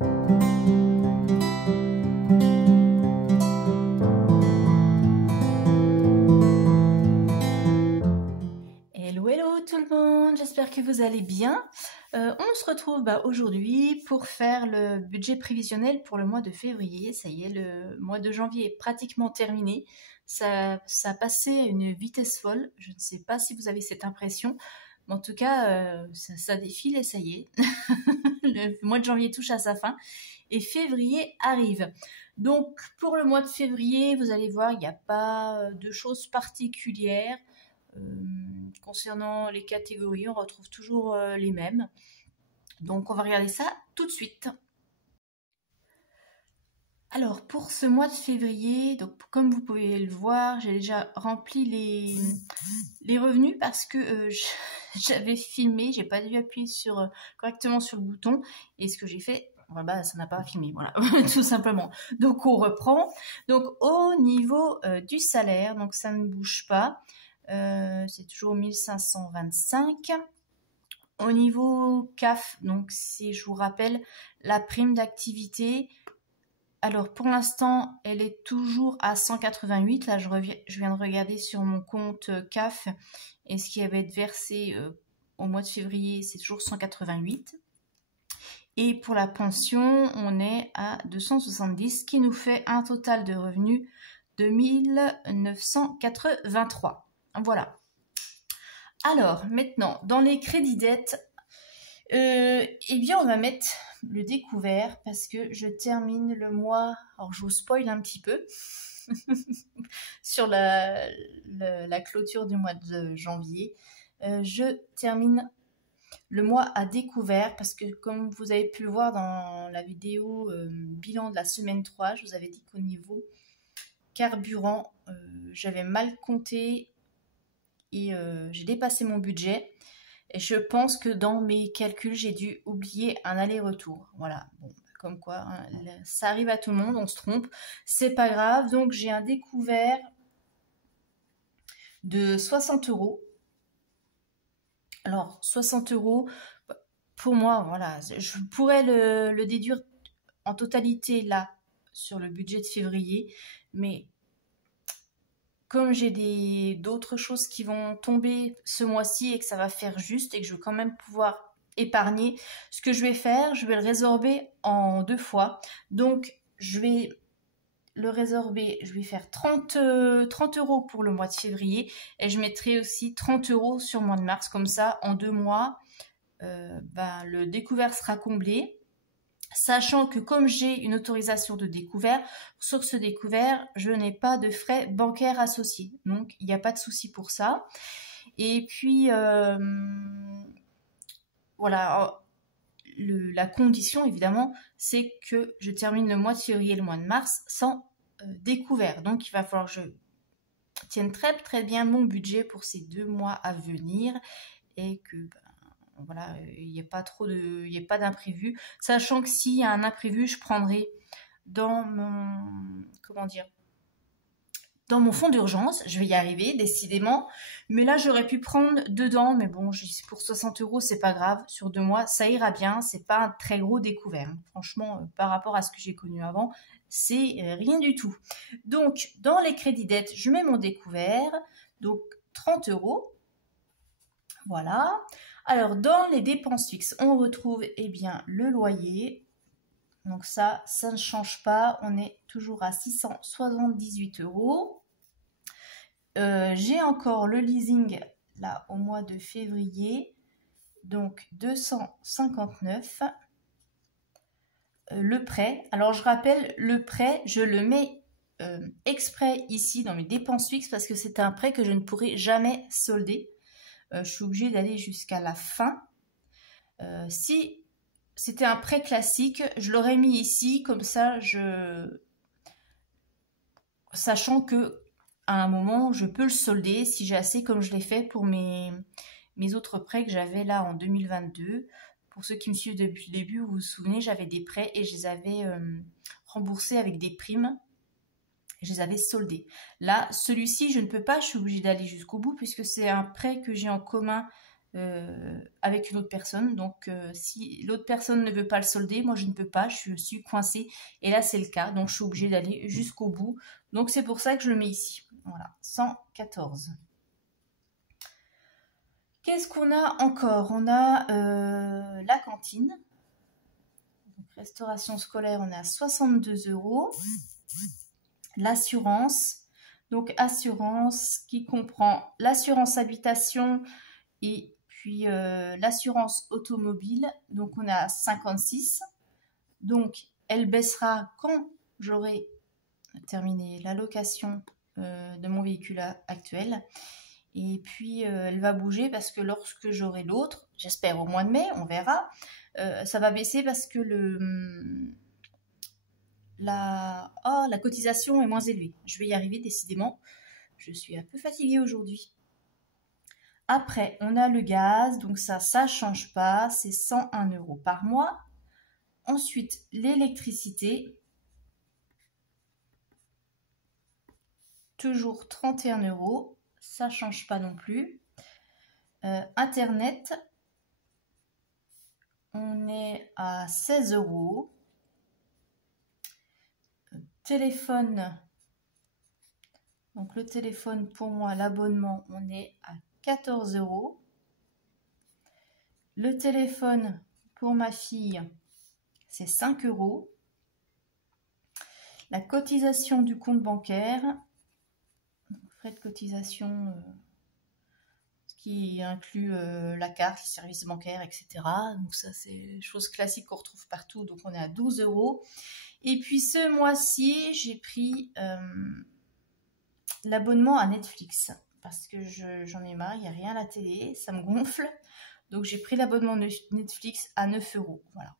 Hello tout le monde, j'espère que vous allez bien. On se retrouve aujourd'hui pour faire le budget prévisionnel pour le mois de février. Ça y est, le mois de janvier est pratiquement terminé. Ça a passé à une vitesse folle. Je ne sais pas si vous avez cette impression. Mais en tout cas, ça défile et ça y est. Le mois de janvier touche à sa fin et février arrive. Donc pour le mois de février, vous allez voir, il n'y a pas de choses particulières. Concernant les catégories, on retrouve toujours les mêmes. Donc on va regarder ça tout de suite. Alors pour ce mois de février, donc comme vous pouvez le voir, j'ai déjà rempli les revenus parce que j'avais filmé, j'ai pas dû appuyer correctement sur le bouton et ce que j'ai fait, voilà, ça n'a pas filmé, voilà, tout simplement. Donc on reprend. Donc au niveau du salaire, donc ça ne bouge pas. C'est toujours 1525. Au niveau CAF, donc si je vous rappelle la prime d'activité, alors pour l'instant elle est toujours à 188. Là je viens de regarder sur mon compte CAF et ce qui avait été versé au mois de février, c'est toujours 188. Et pour la pension, on est à 270, ce qui nous fait un total de revenus de 1983. Voilà. Alors, maintenant, dans les crédits dettes, eh bien, on va mettre le découvert parce que je termine le mois. Alors, je vous spoil un petit peu sur la clôture du mois de janvier. Je termine le mois à découvert parce que, comme vous avez pu le voir dans la vidéo bilan de la semaine 3, je vous avais dit qu'au niveau carburant, j'avais mal compté et j'ai dépassé mon budget et je pense que dans mes calculs j'ai dû oublier un aller-retour. Voilà, bon, comme quoi hein, ça arrive à tout le monde, on se trompe, c'est pas grave. Donc j'ai un découvert de 60 €. Alors 60 € pour moi, voilà, je pourrais le déduire en totalité là sur le budget de février, mais comme j'ai d'autres choses qui vont tomber ce mois-ci et que ça va faire juste et que je veux quand même pouvoir épargner, ce que je vais faire, je vais le résorber en 2 fois. Donc, je vais le résorber, je vais faire 30 € pour le mois de février et je mettrai aussi 30 € sur le mois de mars. Comme ça, en 2 mois, le découvert sera comblé. Sachant que comme j'ai une autorisation de découvert, sur ce découvert, je n'ai pas de frais bancaires associés. Donc, il n'y a pas de souci pour ça. Et puis, voilà, la condition, évidemment, c'est que je termine le mois de février et le mois de mars sans découvert. Donc, il va falloir que je tienne très, très bien mon budget pour ces 2 mois à venir et que... voilà, il n'y a pas d'imprévu, sachant que s'il y a un imprévu, je prendrai dans mon, dans mon fonds d'urgence, je vais y arriver, décidément, mais là j'aurais pu prendre dedans, mais bon, pour 60 €, c'est pas grave, sur 2 mois, ça ira bien, c'est pas un très gros découvert, franchement, par rapport à ce que j'ai connu avant, c'est rien du tout. Donc, dans les crédits dettes, je mets mon découvert, donc 30 €, voilà. Alors, dans les dépenses fixes, on retrouve bien le loyer. Donc ça ne change pas. On est toujours à 678 €. J'ai encore le leasing là au mois de février. Donc 259. Le prêt. Alors je rappelle, le prêt, je le mets exprès ici dans mes dépenses fixes parce que c'est un prêt que je ne pourrai jamais solder. Je suis obligée d'aller jusqu'à la fin. Si c'était un prêt classique, je l'aurais mis ici, comme ça, sachant que à un moment, je peux le solder si j'ai assez, comme je l'ai fait pour mes autres prêts que j'avais là en 2022. Pour ceux qui me suivent depuis le début, vous vous souvenez, j'avais des prêts et je les avais remboursés avec des primes. Je les avais soldés. Là, celui-ci, je ne peux pas, je suis obligée d'aller jusqu'au bout puisque c'est un prêt que j'ai en commun avec une autre personne. Donc, si l'autre personne ne veut pas le solder, moi je ne peux pas, je suis coincée. Et là, c'est le cas, donc je suis obligée d'aller jusqu'au bout. Donc, c'est pour ça que je le mets ici. Voilà, 114. Qu'est-ce qu'on a encore? On a la cantine. Donc, restauration scolaire, on est à 62 €. L'assurance. Donc, assurance qui comprend l'assurance habitation et puis l'assurance automobile. Donc, on est à 56. Donc, elle baissera quand j'aurai terminé la location de mon véhicule actuel. Et puis, elle va bouger parce que lorsque j'aurai l'autre, j'espère au mois de mai, on verra, ça va baisser parce que la cotisation est moins élevée. Je vais y arriver décidément. Je suis un peu fatiguée aujourd'hui. Après, on a le gaz, donc ça change pas, c'est 101 € par mois. Ensuite, l'électricité, toujours 31 €, ça change pas non plus. Internet, on est à 16 €. Téléphone, donc le téléphone pour moi, l'abonnement, on est à 14 €. Le téléphone pour ma fille, c'est 5 €. La cotisation du compte bancaire, frais de cotisation, ce qui inclut la carte, les services bancaires, etc. Donc ça, c'est des choses classiques qu'on retrouve partout. Donc on est à 12 €. Et puis ce mois-ci, j'ai pris l'abonnement à Netflix parce que j'en ai marre, il n'y a rien à la télé, ça me gonfle. Donc j'ai pris l'abonnement Netflix à 9 €. Voilà.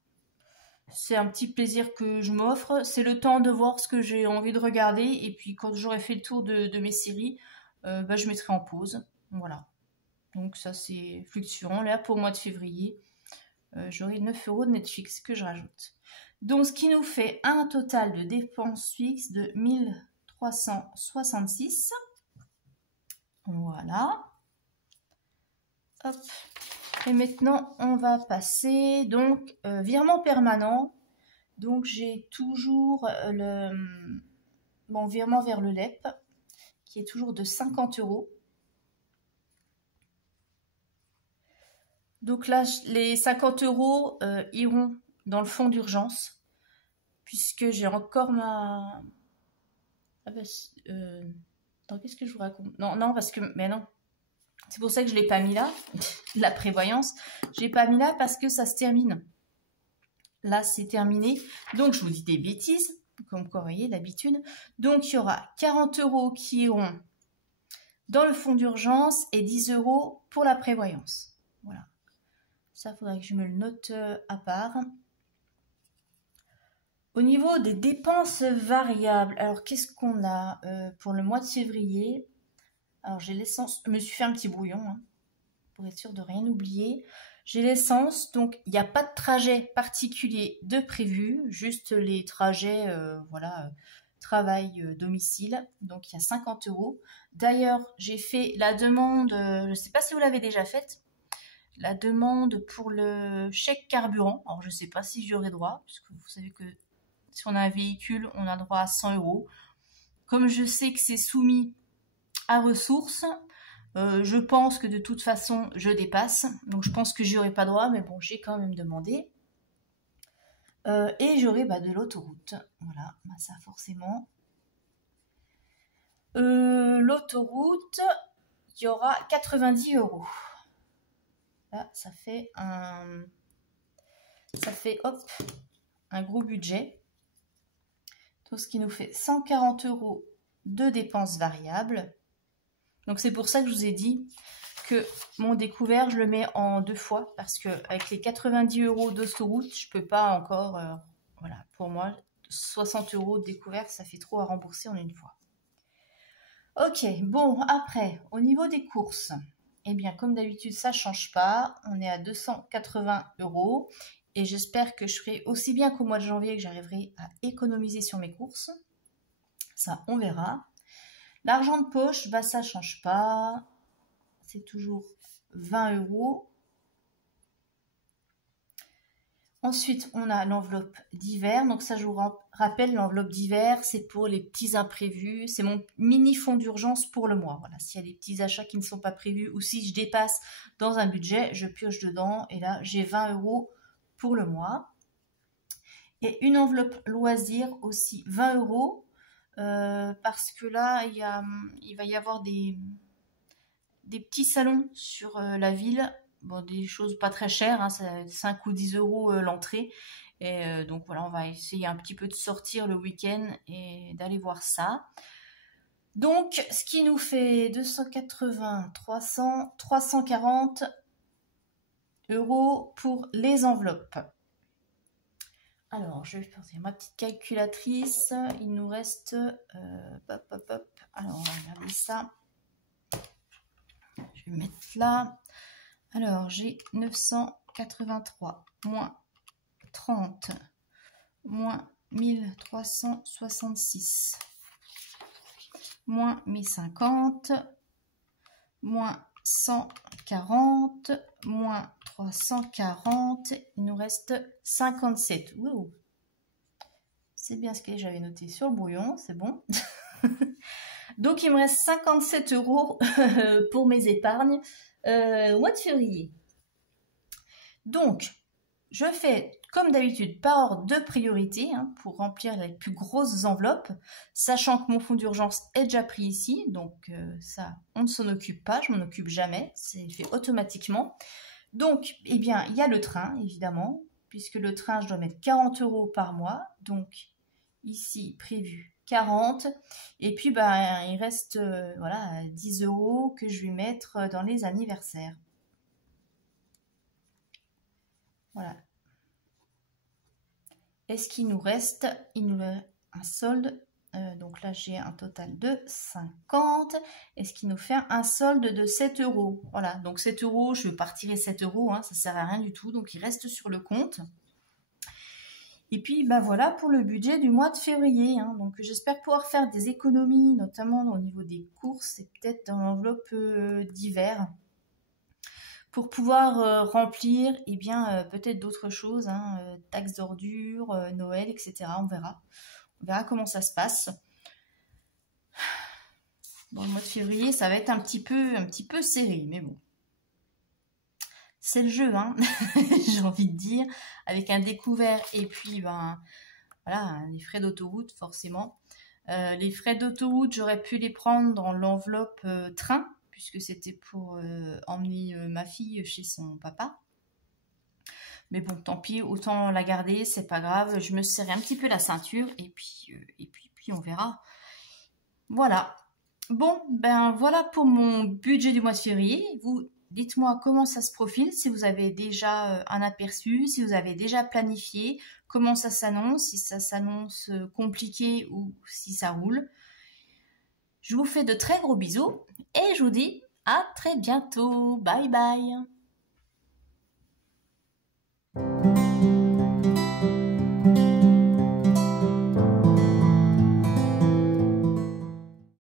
C'est un petit plaisir que je m'offre. C'est le temps de voir ce que j'ai envie de regarder. Et puis quand j'aurai fait le tour de mes séries, je mettrai en pause. Voilà. Donc ça c'est fluctuant. Là pour le mois de février, j'aurai 9 € de Netflix que je rajoute. Donc ce qui nous fait un total de dépenses fixes de 1366. Voilà. Hop. Et maintenant, on va passer donc virement permanent. Donc j'ai toujours mon virement vers le LEP qui est toujours de 50 €. Donc là, les 50 € iront dans le fonds d'urgence puisque j'ai encore ma... Ah bah, attends, qu'est-ce que je vous raconte? Non, parce que... Mais non. C'est pour ça que je ne l'ai pas mis là, la prévoyance. Je ne l'ai pas mis là parce que ça se termine. Là, c'est terminé. Donc, je vous dis des bêtises, comme vous voyez d'habitude. Donc, il y aura 40 € qui iront dans le fonds d'urgence et 10 € pour la prévoyance. Voilà. Ça, il faudrait que je me le note à part. Au niveau des dépenses variables, alors qu'est-ce qu'on a pour le mois de février? Alors, j'ai l'essence. Je me suis fait un petit brouillon pour être sûr de rien oublier. J'ai l'essence, donc il n'y a pas de trajet particulier de prévu, juste les trajets, travail-domicile. Donc il y a 50 €. D'ailleurs, j'ai fait la demande, je ne sais pas si vous l'avez déjà faite, la demande pour le chèque carburant. Alors je ne sais pas si j'y aurai droit, puisque vous savez que si on a un véhicule, on a droit à 100 €. Comme je sais que c'est soumis à ressources, je pense que de toute façon, je dépasse. Donc, je pense que j'y aurai pas droit, mais bon, j'ai quand même demandé. Et j'aurai de l'autoroute. Voilà, ça forcément. L'autoroute, il y aura 90 €. Là, ça fait un gros budget. Tout ce qui nous fait 140 € de dépenses variables. Donc c'est pour ça que je vous ai dit que mon découvert, je le mets en 2 fois parce que avec les 90 € d'autoroute, je peux pas encore, voilà, pour moi, 60 € de découvert, ça fait trop à rembourser en une fois. Ok, bon, après, au niveau des courses, eh bien, comme d'habitude, ça change pas. On est à 280 € et j'espère que je ferai aussi bien qu'au mois de janvier, que j'arriverai à économiser sur mes courses. Ça, on verra. L'argent de poche, ça change pas. C'est toujours 20 €. Ensuite, on a l'enveloppe d'hiver. Donc ça, je vous rappelle, l'enveloppe d'hiver, c'est pour les petits imprévus. C'est mon mini fonds d'urgence pour le mois. Voilà, s'il y a des petits achats qui ne sont pas prévus ou si je dépasse dans un budget, je pioche dedans. Et là, j'ai 20 € pour le mois. Et une enveloppe loisir aussi, 20 €. Parce que là, il va y avoir des petits salons sur la ville. Bon, des choses pas très chères, hein, c'est 5 ou 10 € l'entrée. Et donc voilà, on va essayer un petit peu de sortir le week-end et d'aller voir ça. Donc, ce qui nous fait 280, 300, 340 € pour les enveloppes. Alors, je vais faire ma petite calculatrice. Il nous reste... Alors, on va regarder ça. Je vais mettre là. Alors, j'ai 983 moins 30 moins 1366 moins 1050 moins 140 moins 340. Il nous reste 57. Wow. C'est bien ce que j'avais noté sur le brouillon, c'est bon. Donc, il me reste 57 € pour mes épargnes au mois de février. Donc, je fais comme d'habitude par ordre de priorité pour remplir les plus grosses enveloppes, sachant que mon fonds d'urgence est déjà pris ici. Donc, ça, on ne s'en occupe pas, je m'en occupe jamais, c'est fait automatiquement. Donc, eh bien, il y a le train, évidemment, puisque le train, je dois mettre 40 € par mois. Donc, ici, prévu 40. Et puis, ben, il reste voilà, 10 € que je vais mettre dans les anniversaires. Voilà. Est-ce qu'il nous reste? Il nous reste un solde. Donc là, j'ai un total de 50. Est-ce qu'il nous fait un solde de 7 €? Voilà, donc 7 €, je vais pas retirer 7 €, ça ne sert à rien du tout. Donc, il reste sur le compte. Et puis, ben voilà pour le budget du mois de février. Donc, j'espère pouvoir faire des économies, notamment au niveau des courses et peut-être dans l'enveloppe d'hiver, pour pouvoir remplir peut-être d'autres choses, taxes d'ordures, Noël, etc. On verra comment ça se passe. Dans le mois de février, ça va être un petit peu serré, mais bon. C'est le jeu, j'ai envie de dire, avec un découvert et puis voilà, les frais d'autoroute forcément. Les frais d'autoroute, j'aurais pu les prendre dans l'enveloppe train, puisque c'était pour emmener ma fille chez son papa. Mais bon, tant pis, autant la garder, c'est pas grave. Je me serrai un petit peu la ceinture et puis on verra. Voilà. Bon, ben voilà pour mon budget du mois de février. Vous, dites-moi comment ça se profile, si vous avez déjà un aperçu, si vous avez déjà planifié, comment ça s'annonce, si ça s'annonce compliqué ou si ça roule. Je vous fais de très gros bisous et je vous dis à très bientôt. Bye bye.